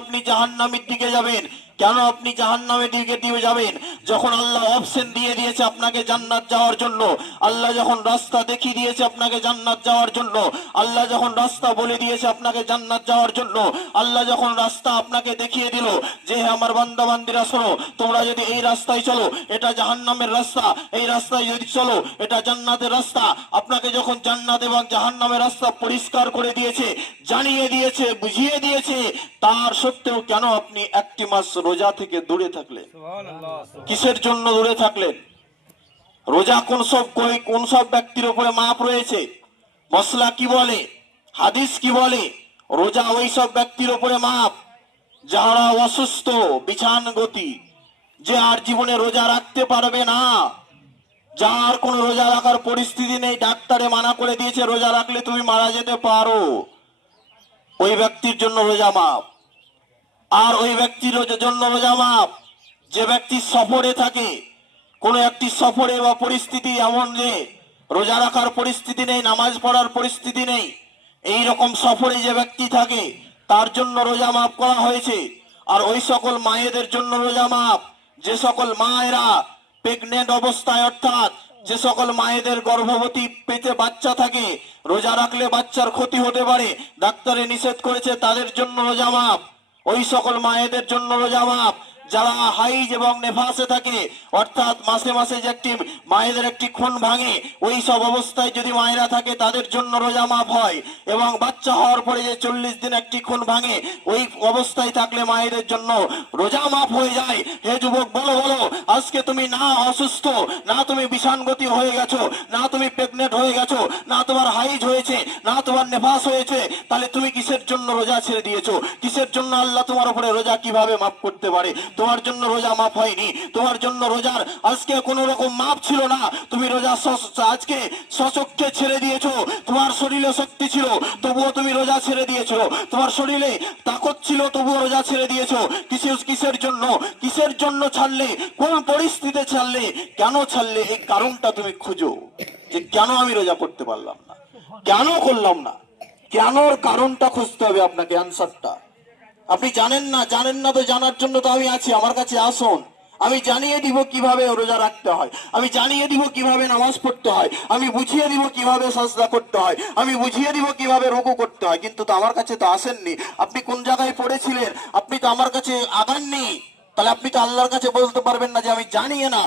আপনি জাহান্নামের দিকে যাবেন? কেন আপনি জাহান্নামের দিকে যাবেন? যখন আল্লাহ অপশন দিয়ে দিয়েছে আপনাকে জান্নাত যাওয়ার জন্য, আল্লাহ যখন রাস্তা দেখিয়ে দিয়েছে আপনাকে জান্নাত যাওয়ার জন্য, আল্লাহ যখন রাস্তা বলে দিয়েছে আপনাকে জান্নাত যাওয়ার জন্য, আল্লাহ যখন রাস্তা আপনাকে দেখিয়ে দিল যে হে আমার বান্দা বান্দিরা শোনো, তোমরা যদি এই রাস্তায় চলো এটা জাহান্নামের রাস্তা, এই রাস্তায় যদি চলো এটা জান্নাতের রাস্তা, আপনাকে যখন জান্নাত এবং জাহান্নামের রাস্তা পরিষ্কার করে দিয়েছে, জানিয়ে দিয়েছে, বুঝিয়ে দিয়েছে, তার সত্ত্বেও কেন আপনি একটি মাস রোজা থেকে দূরে থাকলেন? কিসের জন্য দূরে থাকলেন? রোজা কোন সব ব্যক্তির উপরে মাপ রয়েছে? মশলা কি বলে, হাদিস কি বলে? রোজা ওই সব ব্যক্তির উপরে মাপ যারা অসুস্থ, বিছান গতি, যে আর জীবনে রোজা রাখতে পারবে না, যার কোন রোজা রাখার পরিস্থিতি নেই, ডাক্তারে মানা করে দিয়েছে রোজা রাখলে তুমি মারা যেতে পারো, ওই ব্যক্তির জন্য রোজা মাপ। আর ওই ব্যক্তির জন্য রোজা মাপ যে ব্যক্তি সফরে থাকে, কোন একটি সফরে বা পরিস্থিতি এমন যে রোজা রাখার পরিস্থিতি নেই, নামাজ পড়ার পরিস্থিতি নেই, এই রকম সফরে যে ব্যক্তি থাকে তার জন্য রোজা মাফ করা হয়েছে। আর ওই সকল মায়েদের জন্য রোজা মাফ যে সকল মায়েরা প্রেগনেন্ট অবস্থায়, অর্থাৎ যে সকল মায়েদের গর্ভবতী পেটে বাচ্চা থাকে, রোজা রাখলে বাচ্চার ক্ষতি হতে পারে, ডাক্তারে নিষেধ করেছে, তাদের জন্য রোজা মাফ। ওই সকল মায়েদের জন্য রোজা মাফ যারা হাইজ এবং নেফাসে থাকে, অর্থাৎ মাসে মাসে যে একটি মায়েদের একটি খুন ভাঙে, ওই সব অবস্থায় যদি মায়েরা থাকে তাদের জন্য রোজা মাফ হয়। এবং বাচ্চা হওয়ার পরে যে 40 দিন একটি খুন ভাঙে, ওই অবস্থায় থাকলে মায়েদের জন্য রোজা মাফ হয়ে যায়। হে যুবক, বলো বলো, আজকে তুমি না অসুস্থ, না তুমি বিষাণগতি হয়ে গেছো, না তুমি প্রেগনেন্ট হয়ে গেছো, না তোমার হাইজ হয়েছে, না তোমার নেফাস হয়েছে, তাহলে তুমি কিসের জন্য রোজা ছেড়ে দিয়েছো? কিসের জন্য আল্লাহ তোমার উপরে রোজা কিভাবে মাফ করতে পারে? তোমার জন্য রোজা মাফ হয়নি, তোমার জন্য রোজার আজকে কোন রকম মাপ ছিল না, তুমি রোজা আজকে সচক্ষে ছেড়ে দিয়েছো। তোমার শরীরে শক্তি ছিল তবুও তুমি রোজা ছেড়ে দিয়েছো, তোমার শরীরে তাকত ছিল তবুও রোজা ছেড়ে দিয়েছো। কিসের জন্য? কিসের জন্য ছাড়লে? কোন পরিস্থিতিতে ছাড়লে? কেন ছাড়লে? এই কারণটা তুমি খুঁজো যে কেন আমি রোজা করতে পারলাম না, কেন করলাম না, কেনর কারণটা খুঁজতে হবে আপনাকে, অ্যানসারটা। আপনি জানেন না তো জানার জন্য তো আমি আছি, আমার কাছে আসুন, আমি জানিয়ে দিব কিভাবে রোজা রাখতে হয়, আমি জানিয়ে দিব কিভাবে নামাজ পড়তে হয়, আমি বুঝিয়ে দিব কিভাবে সাজদা করতে হয়, আমি বুঝিয়ে দিব কিভাবে রুকু করতে হয়। কিন্তু তো আমার কাছে তো আসেননি, আপনি কোন জায়গায় পড়েছিলেন? আপনি তো আমার কাছে আগাননি, তাহলে আপনি তো আল্লাহর কাছে বলতে পারবেন না যে আমি জানিয়ে না।